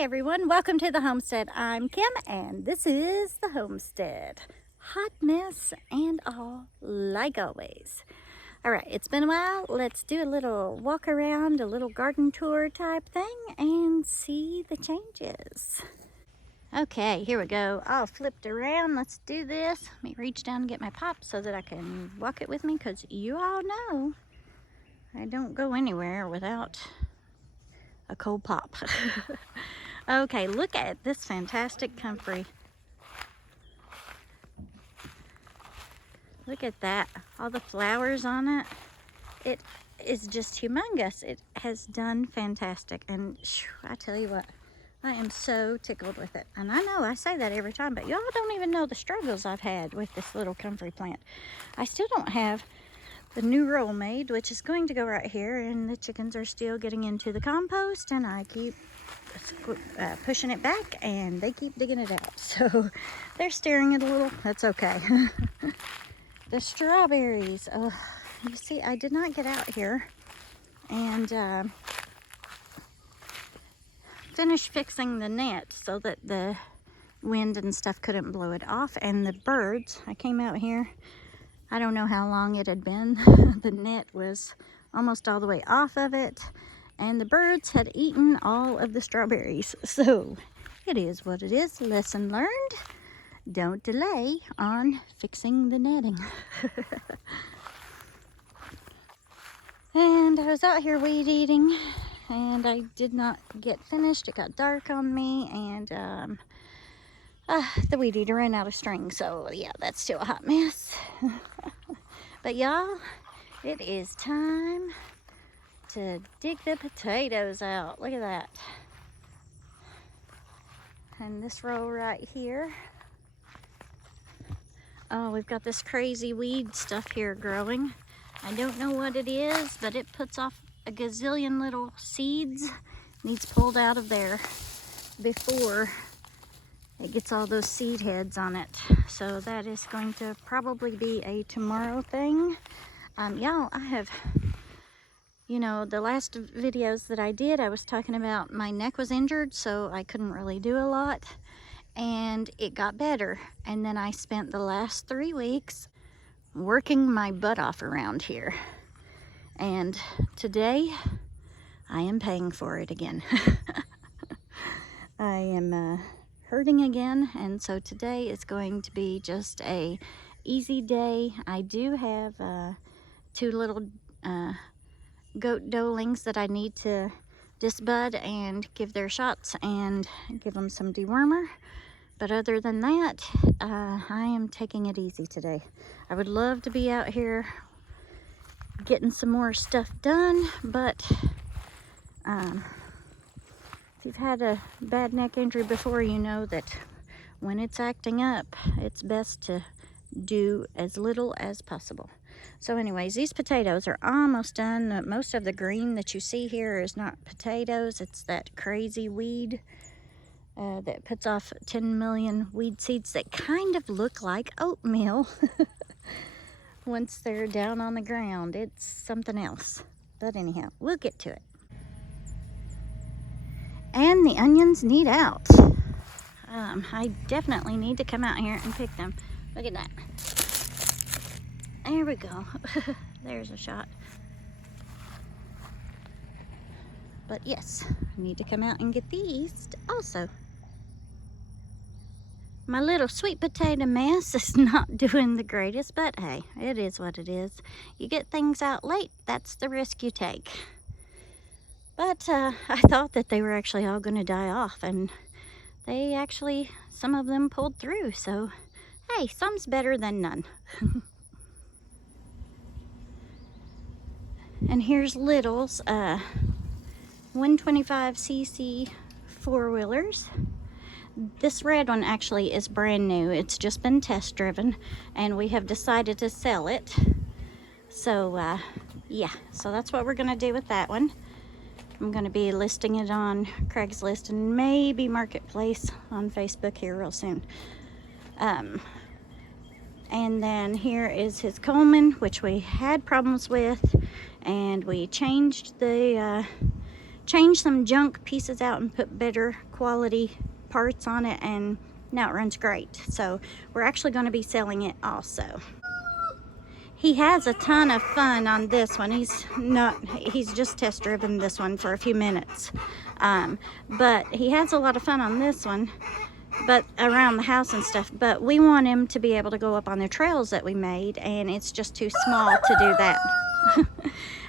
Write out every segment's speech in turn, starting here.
Hey everyone, welcome to the Homestead. I'm Kim and this is the Homestead. Hot mess and all, like always. Alright, it's been a while. Let's do a little walk around, a little garden tour type thing and see the changes. Okay, here we go. All flipped around. Let's do this. Let me reach down and get my pop so that I can walk it with me, because you all know I don't go anywhere without a cold pop. Okay, look at this fantastic comfrey. Look at that, all the flowers on it. It is just humongous. It has done fantastic, and I tell you what, I am so tickled with it. And I know I say that every time, but y'all don't even know the struggles I've had with this little comfrey plant. I still don't have the new roll made, which is going to go right here, and the chickens are still getting into the compost, and I keep pushing it back and they keep digging it out, so they're staring it a little. That's okay. The strawberries, you see, I did not get out here and finish fixing the net so that the wind and stuff couldn't blow it off. And the birds, I came out here, I don't know how long it had been. The net was almost all the way off of it, and the birds had eaten all of the strawberries. So it is what it is. Lesson learned. Don't delay on fixing the netting. And I was out here weed eating, and I did not get finished. It got dark on me, and the weed eater ran out of string, so yeah, that's still a hot mess. But y'all, it is time to dig the potatoes out. Look at that. And this row right here. Oh, we've got this crazy weed stuff here growing. I don't know what it is, but it puts off a gazillion little seeds. Needs pulled out of there before it gets all those seed heads on it. So that is going to probably be a tomorrow thing. Y'all, I have, you know, the last videos that I did, I was talking about my neck was injured, so I couldn't really do a lot. And it got better. And then I spent the last 3 weeks working my butt off around here. And today, I am paying for it again. I am hurting again, and so today is going to be just a easy day. I do have 2 little goat doelings that I need to disbud and give their shots and give them some dewormer. But other than that, I am taking it easy today. I would love to be out here getting some more stuff done, but if you've had a bad neck injury before, you know that when it's acting up, it's best to do as little as possible. So anyways, these potatoes are almost done. Most of the green that you see here is not potatoes. It's that crazy weed that puts off 10 million weed seeds that kind of look like oatmeal. Once they're down on the ground, it's something else. But anyhow, we'll get to it. And the onions need out. I definitely need to come out here and pick them. Look at that. There we go. There's a shot. But yes, I need to come out and get these also. My little sweet potato mess is not doing the greatest, but hey, it is what it is. You get things out late, that's the risk you take. But I thought that they were actually all going to die off, and they actually, some of them pulled through. So, hey, some's better than none. And here's Little's 125cc four-wheelers. This red one actually is brand new. It's just been test driven, and we have decided to sell it. So, yeah, so that's what we're going to do with that one. I'm going to be listing it on Craigslist and maybe Marketplace on Facebook here real soon. And then here is his Coleman, which we had problems with, and we changed the changed some junk pieces out and put better quality parts on it, and now it runs great. So we're actually going to be selling it also. He has a ton of fun on this one. He's just test driven this one for a few minutes. But he has a lot of fun on this one, but around the house and stuff. But we want him to be able to go up on the trails that we made, and it's just too small to do that.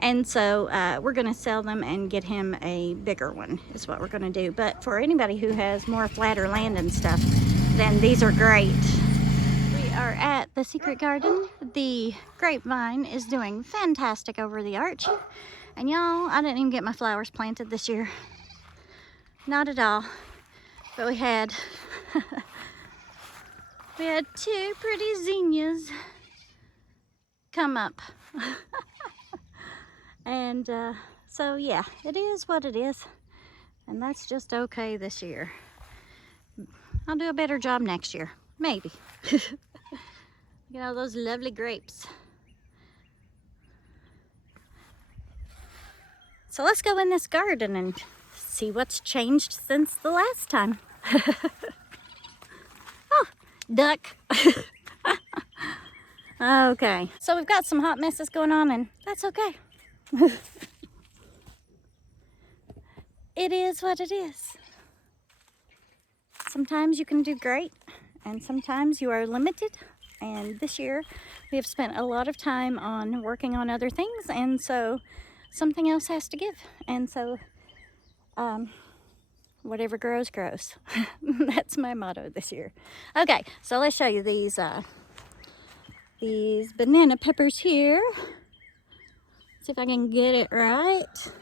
And so we're going to sell them and get him a bigger one is what we're going to do. But for anybody who has more flatter land and stuff, then these are great. We are at the Secret Garden. The grapevine is doing fantastic over the arch. And y'all, I didn't even get my flowers planted this year. Not at all. But we had two pretty zinnias come up. And so yeah, it is what it is. And that's just okay this year. I'll do a better job next year. Maybe. Look at all those lovely grapes. So let's go in this garden and see what's changed since the last time. Oh, duck. Okay, so we've got some hot messes going on, and that's okay. It is what it is. Sometimes you can do great, and sometimes you are limited. And this year we have spent a lot of time on working on other things, and so something else has to give. And so whatever grows, grows. That's my motto this year. Okay, so let's show you these banana peppers here. See if I can get it right.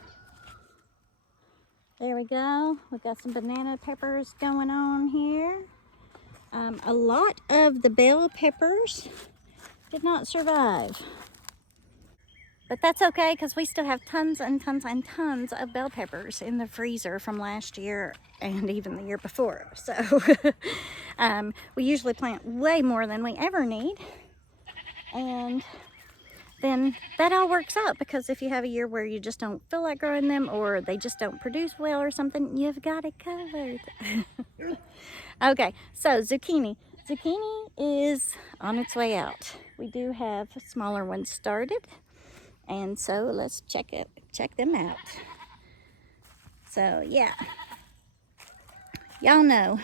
There we go. We've got some banana peppers going on here. A lot of the bell peppers did not survive. But that's okay, because we still have tons and tons and tons of bell peppers in the freezer from last year and even the year before. So we usually plant way more than we ever need. And then that all works out, because if you have a year where you just don't feel like growing them, or they just don't produce well or something, you've got it covered. Okay, so zucchini. Zucchini is on its way out. We do have smaller ones started, and so let's check them out. So yeah, y'all know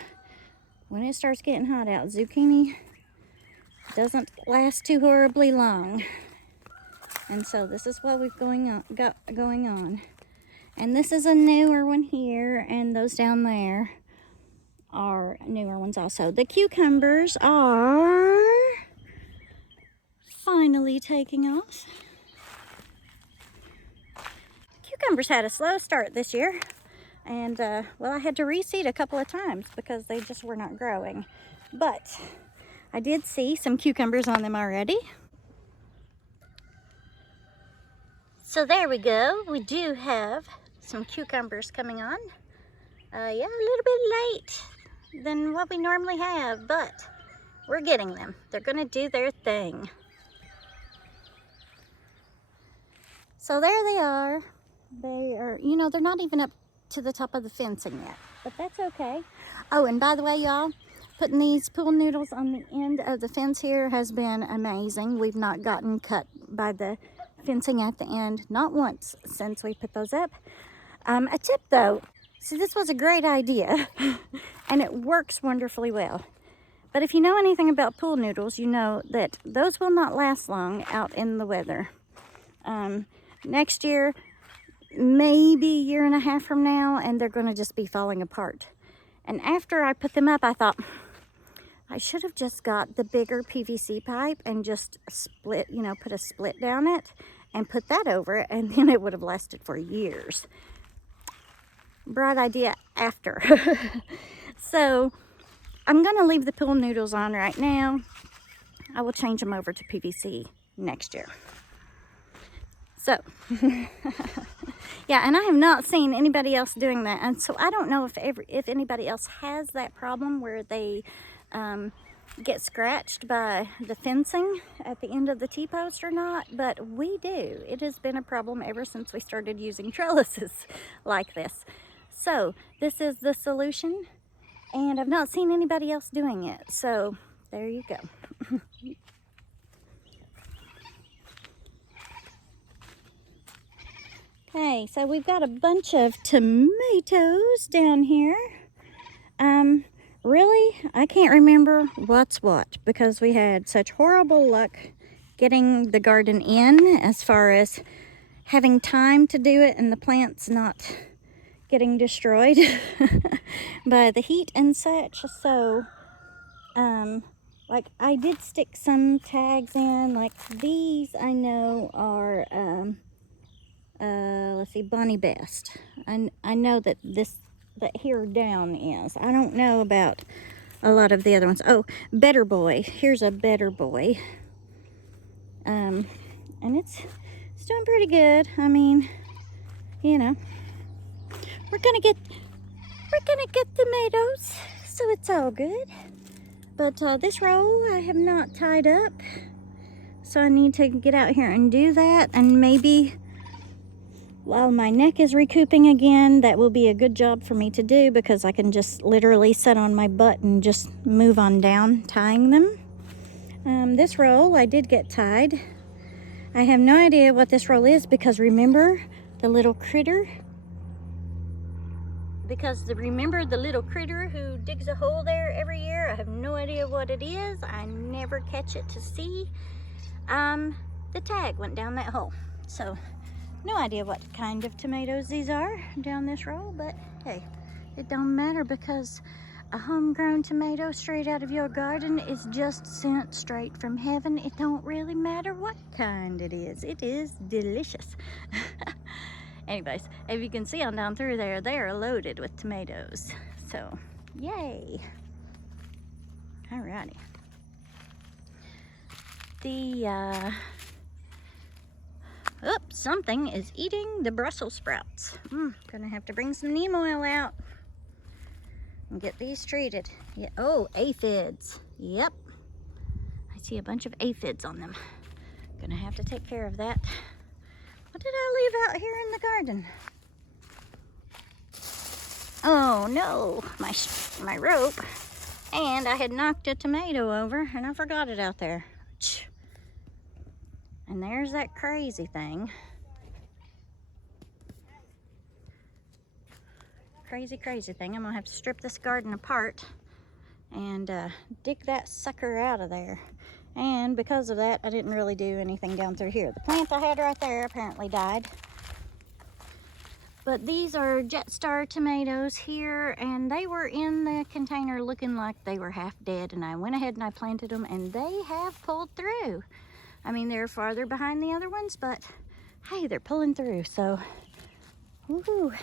when it starts getting hot out, zucchini doesn't last too horribly long. And so this is what we've got going on. And this is a newer one here, and those down there are newer ones also. The cucumbers are finally taking off. Cucumbers had a slow start this year, and well, I had to reseed a couple of times because they just were not growing. But I did see some cucumbers on them already. So there we go. We do have some cucumbers coming on. Yeah, a little bit late than what we normally have, but we're getting them. They're gonna do their thing. So there they are. They are, you know, they're not even up to the top of the fencing yet, but that's okay. Oh, and by the way, y'all, putting these pool noodles on the end of the fence here has been amazing. We've not gotten cut by the fencing at the end, not once since we put those up. A tip though, see, this was a great idea and it works wonderfully well. But if you know anything about pool noodles, you know that those will not last long out in the weather. Next year, maybe a year and a half from now, and they're going to just be falling apart. And after I put them up, I thought, I should have just got the bigger PVC pipe and just split, you know, put a split down it and put that over it, and then it would have lasted for years. Bright idea after. So I'm going to leave the pool noodles on right now. I will change them over to PVC next year. So, yeah, and I have not seen anybody else doing that. And so I don't know if anybody else has that problem where they get scratched by the fencing at the end of the T-post or not, but we do. It has been a problem ever since we started using trellises like this. So this is the solution, and I've not seen anybody else doing it. So there you go. Okay, so we've got a bunch of tomatoes down here. Really, I can't remember what's what because we had such horrible luck getting the garden in as far as having time to do it and the plants not getting destroyed by the heat and such. So, like I did stick some tags in, like these I know are, let's see, Bonnie Best. I know that that here down is. I don't know about a lot of the other ones. Oh, Better Boy. Here's a Better Boy. And it's doing pretty good. I mean, you know, we're gonna get tomatoes, so it's all good. But this row I have not tied up, so I need to get out here and do that, and maybe while my neck is recouping again, that will be a good job for me to do because I can just literally sit on my butt and just move on down tying them. This roll I did get tied. I have no idea what this roll is because remember the little critter? Remember the little critter who digs a hole there every year? I have no idea what it is. I never catch it to see. The tag went down that hole. So no idea what kind of tomatoes these are down this row, but hey, it don't matter because a homegrown tomato straight out of your garden is just sent straight from heaven. It don't really matter what kind it is. It is delicious. Anyways, if you can see on down through there, they are loaded with tomatoes. So, yay. Alrighty. Something is eating the Brussels sprouts. Gonna have to bring some neem oil out and get these treated. Yeah. Oh, aphids. Yep. I see a bunch of aphids on them. Gonna have to take care of that. What did I leave out here in the garden? Oh no, my rope. And I had knocked a tomato over and I forgot it out there. And there's that crazy thing. Crazy thing. I'm gonna have to strip this garden apart and dig that sucker out of there. And because of that, I didn't really do anything down through here. The plant I had right there apparently died. But these are Jetstar tomatoes here, and they were in the container looking like they were half dead, and I went ahead and I planted them, and they have pulled through. I mean, they're farther behind the other ones, but hey, they're pulling through, so woohoo.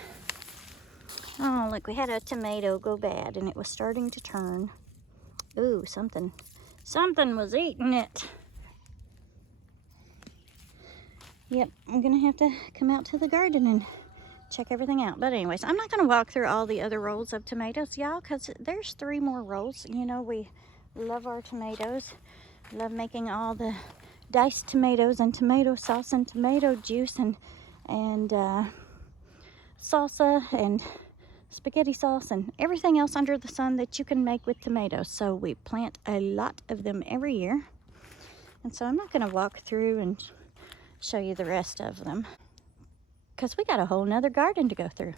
Oh, look, we had a tomato go bad, and it was starting to turn. Ooh, something was eating it. Yep, I'm gonna have to come out to the garden and check everything out. But anyways, I'm not gonna walk through all the other rolls of tomatoes, y'all, because there's 3 more rolls. You know, we love our tomatoes. Love making all the diced tomatoes and tomato sauce and tomato juice and salsa and spaghetti sauce and everything else under the sun that you can make with tomatoes. So we plant a lot of them every year. And so I'm not going to walk through and show you the rest of them because we got a whole nother garden to go through.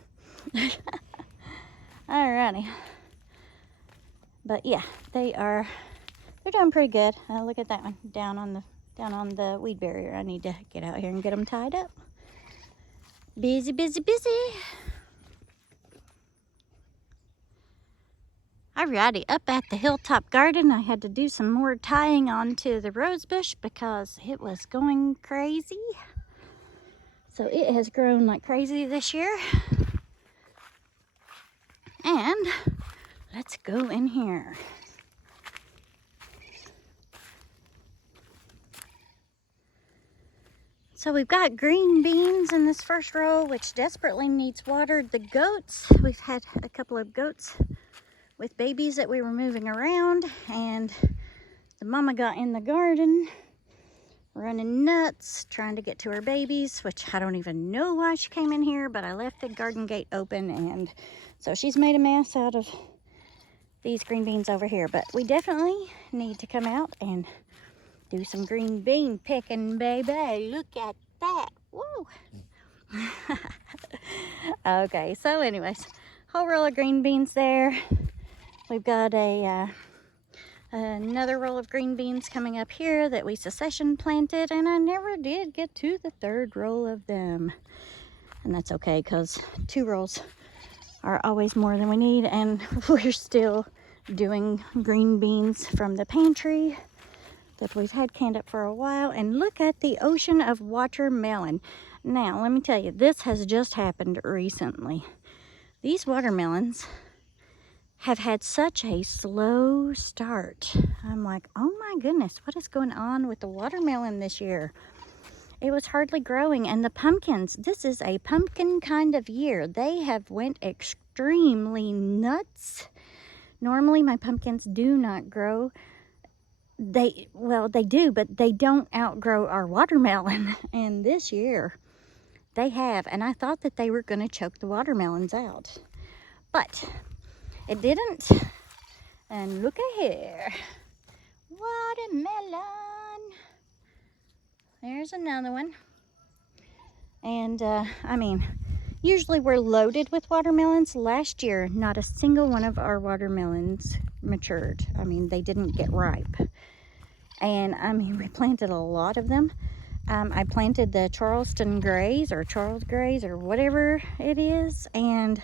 Alrighty. But yeah, they're doing pretty good. Look at that one down on the weed barrier. I need to get out here and get them tied up. Busy. Alrighty, up at the hilltop garden, I had to do some more tying onto the rose bush because it was going crazy. So it has grown like crazy this year. And let's go in here. So we've got green beans in this first row, which desperately needs watered. The goats, we've had a couple of goats with babies that we were moving around, and The mama got in the garden, running nuts, trying to get to her babies, which I don't even know why she came in here, but I left the garden gate open, and so she's made a mess out of these green beans over here. But we definitely need to come out and do some green bean picking, baby. Look at that. Woo! Okay, so anyways, whole roll of green beans there. We've got another roll of green beans coming up here that we succession planted, and I never did get to the third roll of them. And that's okay, because 2 rolls are always more than we need, and we're still doing green beans from the pantry that we've had canned up for a while. And look at the ocean of watermelon. Now, let me tell you, this has just happened recently. These watermelons have had such a slow start. I'm like, oh my goodness, what is going on with the watermelon this year? It was hardly growing. And the pumpkins, this is a pumpkin kind of year. They have went extremely nuts. Normally my pumpkins do not grow. They do, but they don't outgrow our watermelon. And this year they have, and I thought that they were going to choke the watermelons out, but it didn't. And look at here, watermelon. There's another one. And I mean, usually we're loaded with watermelons. Last year, not a single one of our watermelons matured. I mean, they didn't get ripe. And I mean, we planted a lot of them. I planted the Charleston Grays or Charles Grays or whatever it is, and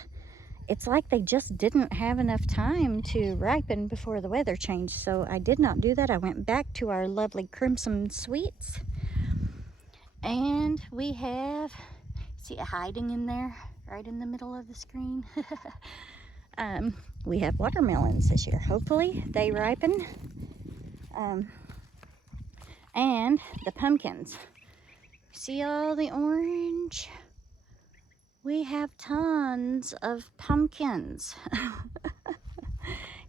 it's like they just didn't have enough time to ripen before the weather changed. So I did not do that. I went back to our lovely Crimson Sweets, and we have, see it hiding in there right in the middle of the screen. We have watermelons this year. Hopefully they ripen. And the pumpkins. See all the orange? We have tons of pumpkins.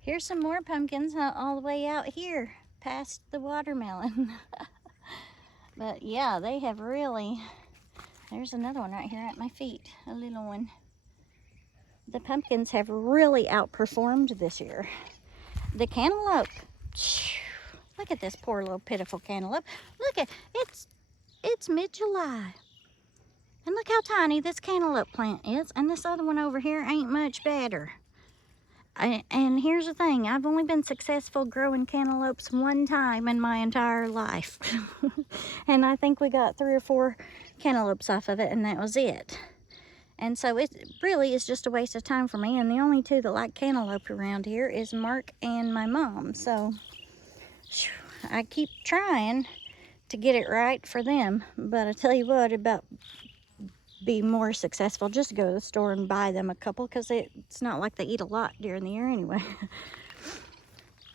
Here's some more pumpkins all the way out here past the watermelon. But yeah, they have really, there's another one right here at my feet, a little one. The pumpkins have really outperformed this year. The cantaloupe, look at this poor little pitiful cantaloupe. Look at, it's mid-July. And look how tiny this cantaloupe plant is. And this other one over here ain't much better. And here's the thing. I've only been successful growing cantaloupes one time in my entire life. And I think we got 3 or 4 cantaloupes off of it, and that was it. And so it really is just a waste of time for me. And the only 2 that like cantaloupe around here is Mark and my mom. So I keep trying to get it right for them, but I tell you what, about be more successful just to go to the store and buy them a couple, because it's not like they eat a lot during the year anyway.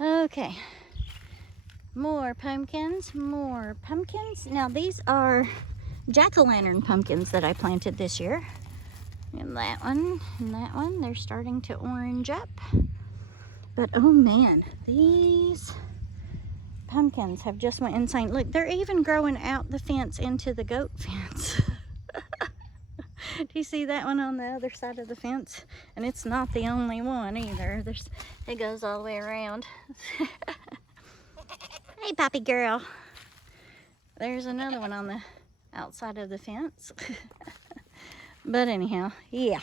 Okay, more pumpkins, more pumpkins. Now these are jack-o'-lantern pumpkins that I planted this year. And that one, they're starting to orange up. But oh man, these pumpkins have just went insane. Look, they're even growing out the fence into the goat fence. Do you see that one on the other side of the fence? And it's not the only one either. It goes all the way around. Hey, puppy girl. There's another one on the outside of the fence. But anyhow, yeah.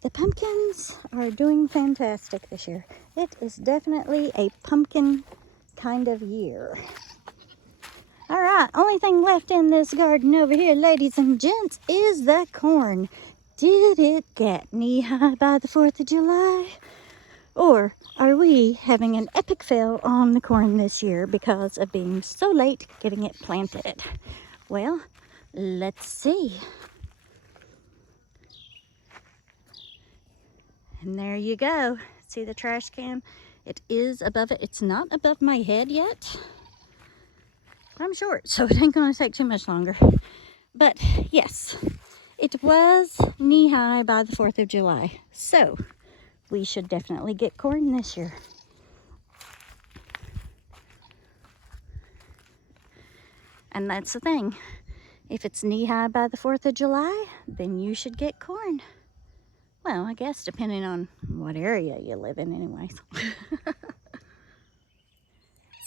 The pumpkins are doing fantastic this year. It is definitely a pumpkin kind of year. All right, only thing left in this garden over here, ladies and gents, is the corn. Did it get knee-high by the 4th of July? Or are we having an epic fail on the corn this year because of being so late getting it planted? Well, let's see. And there you go. See the trash can? It is above it. It's not above my head yet. I'm short, so it ain't gonna take too much longer. But yes, it was knee-high by the 4th of July. So we should definitely get corn this year. And that's the thing. If it's knee-high by the 4th of July, then you should get corn. Well, I guess depending on what area you live in anyways.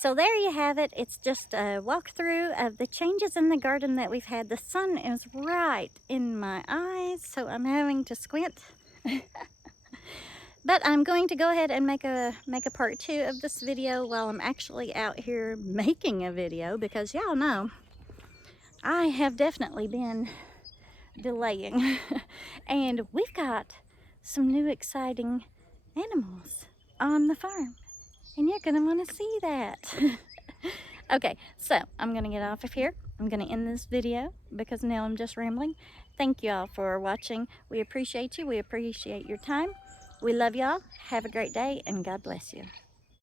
So there you have it. It's just a walkthrough of the changes in the garden that we've had. The sun is right in my eyes, so I'm having to squint. But I'm going to go ahead and make a part 2 of this video while I'm actually out here making a video, because y'all know I have definitely been delaying. And we've got some new exciting animals on the farm, and you're gonna want to see that. Okay, so I'm gonna get off of here. I'm gonna end this video because now I'm just rambling. Thank you all for watching. We appreciate you. We appreciate your time. We love y'all. Have a great day, and God bless you.